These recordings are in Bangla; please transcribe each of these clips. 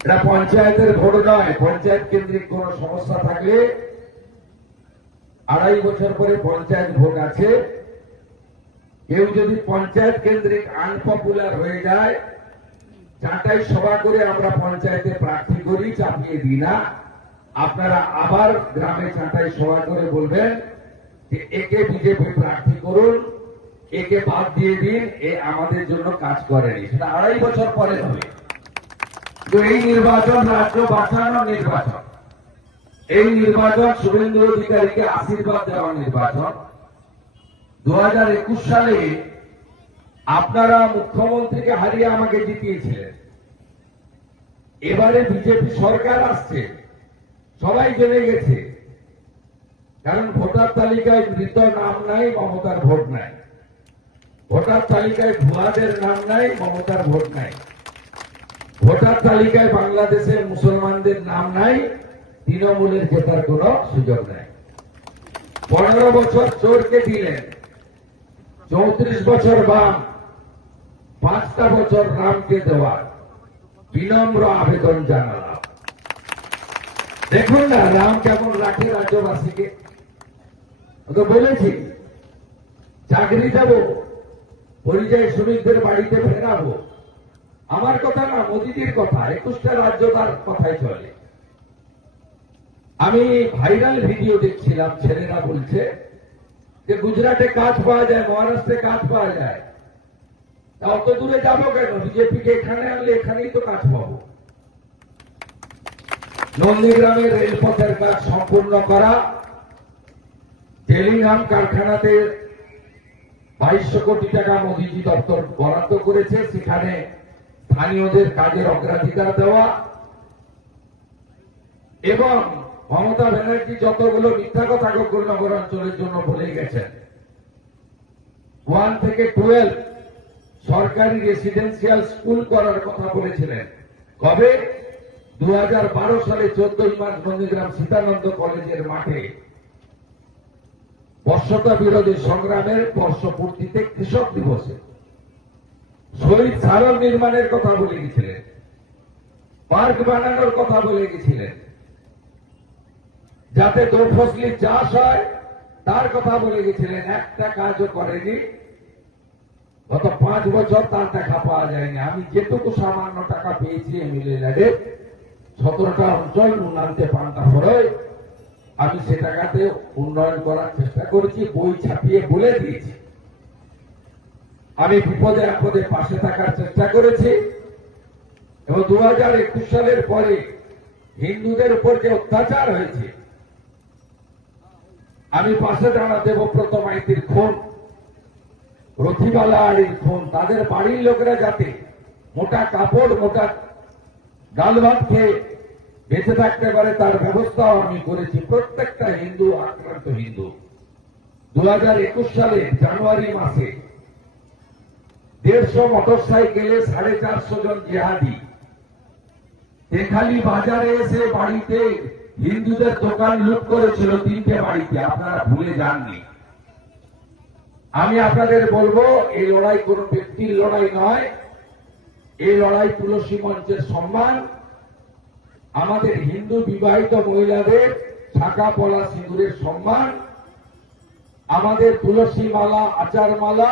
এটা পঞ্চায়েতের ভোট নয়। পঞ্চায়েত কেন্দ্রিক কোন সমস্যা থাকলে 2.5 বছর পরে পঞ্চায়েত ভোট আছে। কেউ যদি পঞ্চায়েত কেন্দ্রিক আনপপুলার হয়ে যায়, চাটাই সভা করে আমরা পঞ্চায়েতে প্রার্থী করি, চাপিয়ে দিই না। আপনারা আবার গ্রামে চাটাই সভা করে বলবেন যে একে বিজেপি প্রার্থী করুন, একে বাদ দিয়ে দিন, এ আমাদের জন্য কাজ করেনি। সেটা 2.5 বছর পরে হবে। তো এই নির্বাচন রাজ্য বাঁচানোর নির্বাচন। এই নির্বাচন শুভেন্দু অধিকারীকে আশীর্বাদ দেওয়ার নির্বাচন। 2021 সালে আপনারা মুখ্যমন্ত্রীকে হারিয়ে আমাকে জিতিয়েছিলেন। এবারে বিজেপি সরকার আসছে, সবাই জেনে গেছে। কারণ ভোটার তালিকায় মৃত নাম নাই, মমতার ভোট নাই। ভোটার তালিকায় ভুয়াদের নাম নাই, মমতার ভোট নাই। ভোটার তালিকায় বাংলাদেশের মুসলমানদের নাম নাই, তৃণমূলের জেতার কোন সুযোগ নাই। 15 বছর চোরকে দিলেন, 34 বছর বাম, 5টা বছর রামকে দেওয়ার বিনম্র আবেদন জানালাম। দেখুন না রাম কেমন রাখে রাজ্যবাসীকে। তো বলেছি চাকরি দেব, পরিযায়ী শ্রমিকদের বাড়িতে ফেরাবো। আমার কথা না, মোদিজির কথা। 21টা রাজ্য তার কথাই চলে। আমি ভাইরাল ভিডিও দেখছিলাম, ছেলেরা বলছে যে গুজরাটে কাজ পাওয়া যায়, মহারাষ্ট্রে কাজ পাওয়া যায়। অত দূরে যাবো কেন? বিজেপিকে এখানে আনলে এখানেই তো কাজ পাবো। নন্দীগ্রামের রেলপথের কাজ সম্পূর্ণ করা, টেলিগ্রাম কারখানাতে 2200 কোটি টাকা মোদীজি দপ্তর বরাদ্দ করেছে, সেখানে স্থানীয়দের কাজের অগ্রাধিকার দেওয়া। এবং মমতা ব্যানার্জি যতগুলো মিথ্যা কথা গোকুলনগর অঞ্চলের জন্য বলে গেছেন, 1 থেকে 12 সরকারি রেসিডেন্সিয়াল স্কুল করার কথা বলেছিলেন। কবে? 2012 সালে 14 মার্চ নন্দীগ্রাম সীতানন্দ কলেজের মাঠে বর্ষতা বিরোধী সংগ্রামের বর্ষপূর্তিতে কৃষক দিবসে শহীদ স্মারক নির্মাণের কথা বলে গেছিলেন, পার্ক বানানোর কথা বলে গেছিলেন, যাতে দোফসলি চাষ হয় তার কথা বলে গেছিলেন। একটা কাজও করেনি। গত 5 বছর তার দেখা পাওয়া যায়নি। আমি যেটুকু সামান্য টাকা পেয়েছি এমএলএ 17টা অঞ্চল উন্নয়নতে পান্তা ফরয়, আমি সে টাকাতে উন্নয়ন করার চেষ্টা করেছি, বই ছাপিয়ে বলে দিয়েছি। আমি বিপদে আপদে পাশে থাকার চেষ্টা করেছি। এবং 2021 সালের পরে হিন্দুদের উপর যে অত্যাচার হয়েছে, আমি পাশে দাঁড়া। দেবব্রত মাইতির খুন, রথিবালা আড়ির খুন, তাদের বাড়ির লোকেরা যাতে মোটা কাপড়, মোটা ডাল ভাত খেয়ে বেঁচে থাকতে পারে তার ব্যবস্থাও আমি করেছি। প্রত্যেকটা হিন্দু আক্রান্ত হিন্দু। 2021 সালে জানুয়ারি মাসে 150 মোটরসাইকেলে 450 জন জিহাদি তেখালি বাজারে এসে বাড়িতে হিন্দুদের দোকান লুট করেছিল, 3টে বাড়িতে। আপনারা ভুলে যাননি। আমি আপনাদের বলবো, এই লড়াই কোন ব্যক্তির লড়াই নয়। এই লড়াই তুলসী মঞ্চের সম্মান। আমাদের হিন্দু বিবাহিত মহিলাদের শাখা পলা সিঁদুরের সম্মান, আমাদের তুলসী মালা, আচার মালা,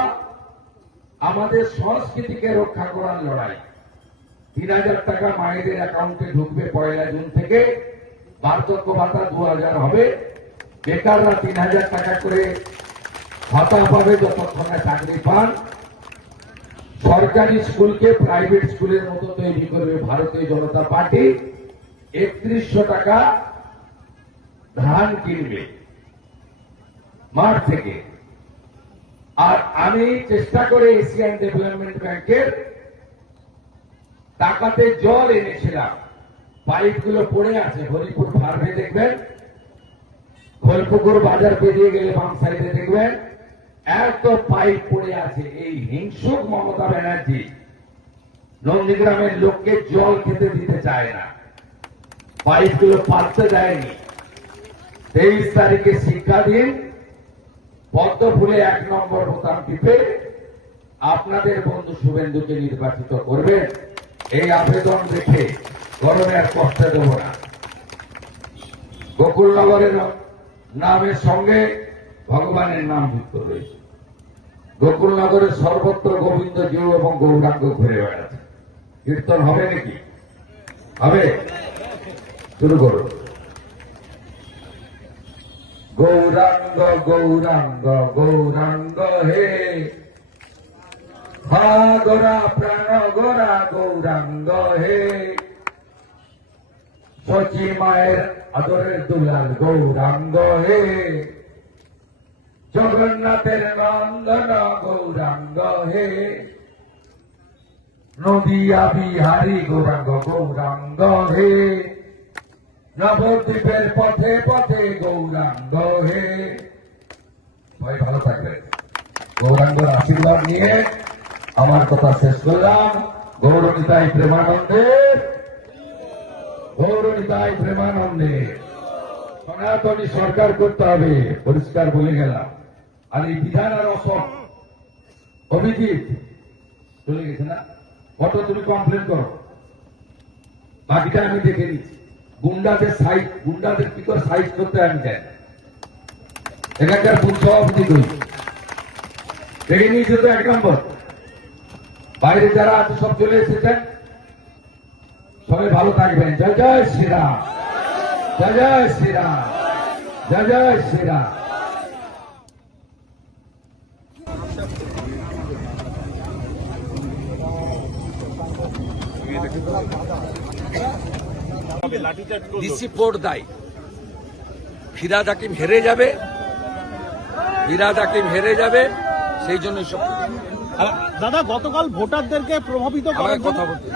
আমাদের সংস্কৃতিকে রক্ষা করার লড়াই। 3000 টাকা মায়েদের অ্যাকাউন্টে ঢুকবে 1 জুন থেকে। বার্ধক্য ভাতা 2000 হবে। বেকাররা 3000 টাকা করে ভাতা পাবে যতক্ষণে চাকরি পান। সরকারি স্কুলকে প্রাইভেট স্কুলের মতো তৈরি করবে ভারতীয় জনতা পার্টি। 3100 টাকা ধান কিনবে মাঠ থেকে। আর আমি চেষ্টা করে এশিয়ান ডেভেলপমেন্ট ব্যাংকের টাকাতে জল এনেছিলাম। পাইপগুলো পড়ে আছে। হরিপুর ফার্মে দেখবেন, খোলপুকুর বাজার পেরিয়ে গেলে বাম সাইডে দেখবেন এত পাইপ পড়ে আছে। এই হিংসুক মমতা ব্যানার্জি নন্দীগ্রামের লোককে জল খেতে দিতে চায় না, পাইপগুলো পাততে দেয়নি। 23 তারিখে শিক্ষা দিন, পদ্ম ফুলে 1 নম্বর বোতাম টিপে আপনাদের বন্ধু শুভেন্দুকে নির্বাচিত করবেন। এই আবেদন রেখে গরমে আর কষ্ট দেব না। গোকুলনগরের নামের সঙ্গে ভগবানের নাম যুক্ত রয়েছে। গোকুলনগরের সর্বত্র গোবিন্দ জিউ এবং গৌরাঙ্গ ঘুরে বেড়াচ্ছে। কীর্তন হবে নাকি? হবে? শুরু করো। গৌরাঙ্গ গৌরাঙ্গ গৌরাঙ্গ হে, হা গোরা প্রাণ গোরা গৌরাঙ্গ হে, শচী মায়ের আদরের দুলাল গৌরাঙ্গ হে, জগন্নাথের নন্দন গৌরাঙ্গ হে, নদিয়া বিহারী গৌরাঙ্গ গৌরাঙ্গ হে, নবদ্বীপের পথে পথে গৌরাঙ্গ হে। ভাই ভালো থাকবেন। গৌরাঙ্গের আশীর্বাদ নিয়ে আমার কথা শেষ করলাম। গৌরনিতাই প্রেমানন্দে, গৌরনিতাই প্রেমানন্দে। সনাতনী সরকার করতে হবে, পরিষ্কার বলে গেলাম। আর এই বিধান আর অসম অভিজিৎ চলে গেছে না, কত তুমি কমপ্লেন করো, বাকিটা আমি দেখে নিচ্ছি। গুন্ডাদের সাইজ, গুন্ডাদের কি করে সাইজ করতে আমি চাই। এখানকার বুথ সভাপতি করি দেখে নিয়েছে তো 1 নম্বর। বাইরে যারা আছে সব চলে এসেছেন, সবাই ভালো থাকবেন। জয় জয় শ্রীরাম, জয় জয় শ্রীরাম, জয় জয় শ্রীরাম। ডিসি ভোট দেয়, ফিরাদ হাকিম হেরে যাবে, ফিরাদ হাকিম হেরে যাবে, সেই জন্য সব। দাদা, গতকাল ভোটারদেরকে প্রভাবিত করার কথা বলতে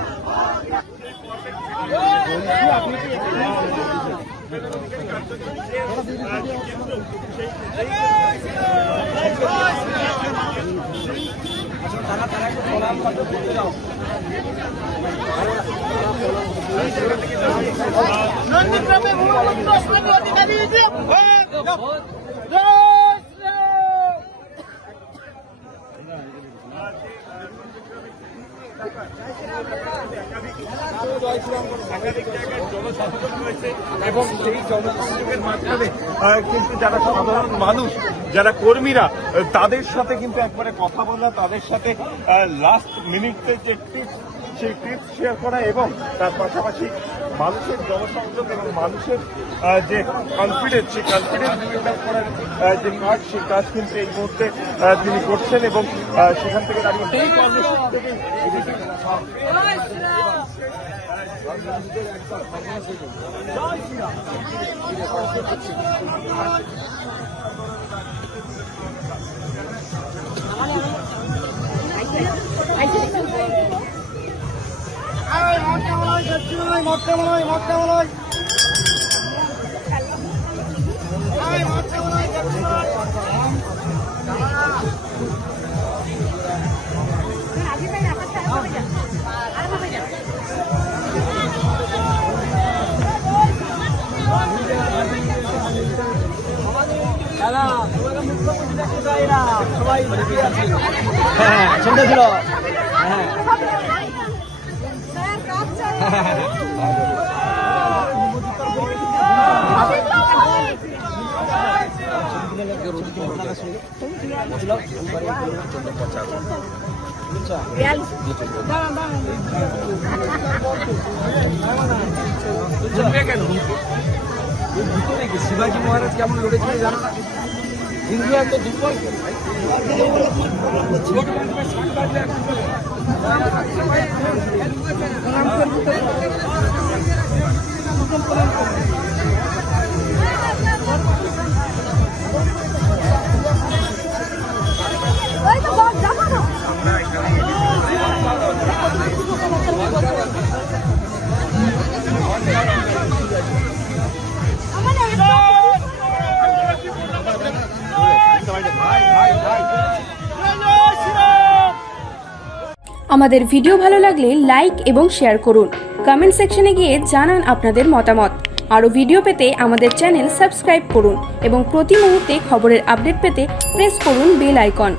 নন্দীগ্রামে অধিকারী এবং সেই জনসংযোগের মাধ্যমে কিন্তু যারা সাধারণ মানুষ, যারা কর্মীরা, তাদের সাথে কিন্তু একবারে কথা বলা, তাদের সাথে লাস্ট মিনিটের যে টিপস, সেই টিপস শেয়ার করা এবং তার পাশাপাশি মানুষের জনসংযোগ এবং মানুষের যে কনফিডেন্স, সেই কনফিডেন্স বিল্ড আপ করার যে কাজ, সেই কাজ কিন্তু এই মুহূর্তে তিনি করছেন এবং সেখান থেকে দাঁড়িয়ে এই কর্মসূচি থেকে ছেলে ছিল। শিবাজি মহারাজ কেমন লড়েছিল জানো না? হিন্দু এত দুর্বল আমাদের ভিডিও ভালো লাগলে লাইক এবং শেয়ার করুন। কমেন্ট সেকশনে গিয়ে জানান আপনাদের মতামত। আরও ভিডিও পেতে আমাদের চ্যানেল সাবস্ক্রাইব করুন এবং প্রতি মুহূর্তে খবরের আপডেট পেতে প্রেস করুন বেল আইকন।